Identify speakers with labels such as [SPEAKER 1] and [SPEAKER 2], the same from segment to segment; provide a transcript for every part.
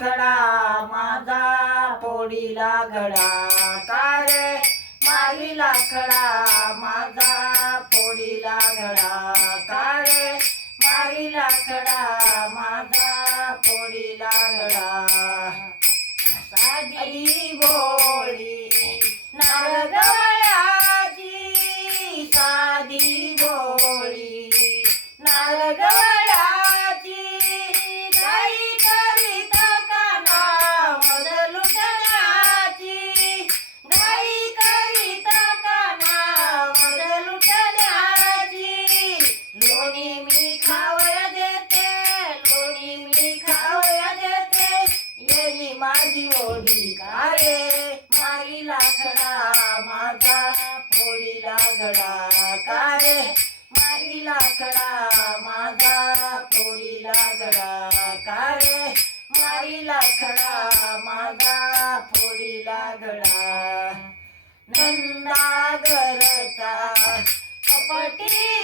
[SPEAKER 1] खडा? माझा पोडीला घडा. का रे मारीला खडा? माझा पोडीला घडा. का रे मारीला खडा? माझा पोडीला Bye. माझी ओढी कारे मारी लाकडा माझा फोडीला गडा का रे? मारी लाकडा माझा फोडीला गडा का रे? मारी लाकडा माझा फोडीला गडा नंदागरचा कपटी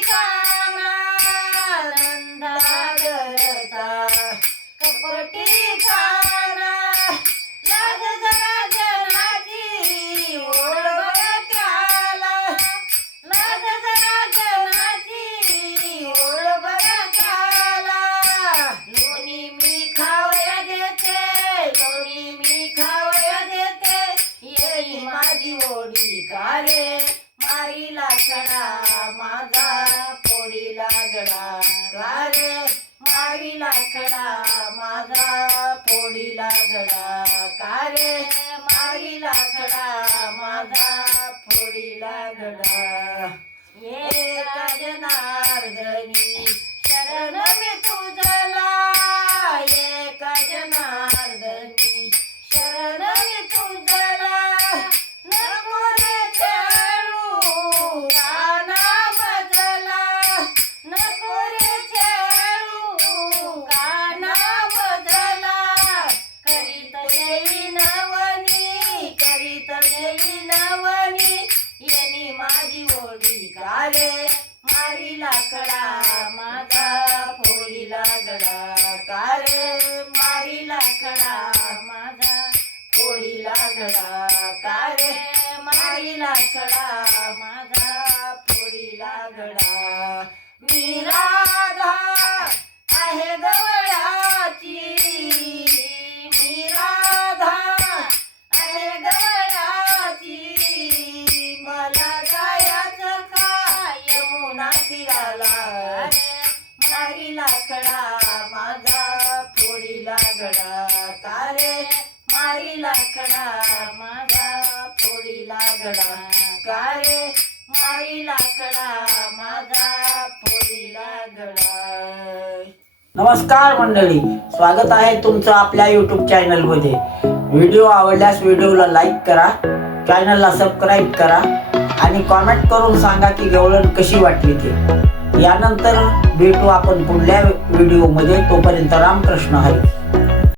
[SPEAKER 1] लाकडा माझा फोडीला गडा का रे? मारी लाकडा माझा फोडीला गडा मारी लाकडा माझा फोडीला गडा का रे मारी लाकडा? माझा फोडीला गडा का रे मारी लाकडा माझा फोडीला गडा का रे? मारी लाकडा माझा फोडीला गडा नमस्कार मंडळी स्वागत आहे तुमचं आपल्या युट्यूब चॅनलमध्ये व्हिडिओ आवडल्यास व्हिडिओला लाईक करा चॅनलला सबस्क्राईब करा आणि कॉमेंट करून सांगा की गवळण कशी वाटली ते. यानंतर भेटू आपण पुढल्या व्हिडिओमध्ये. तोपर्यंत रामकृष्ण हरी.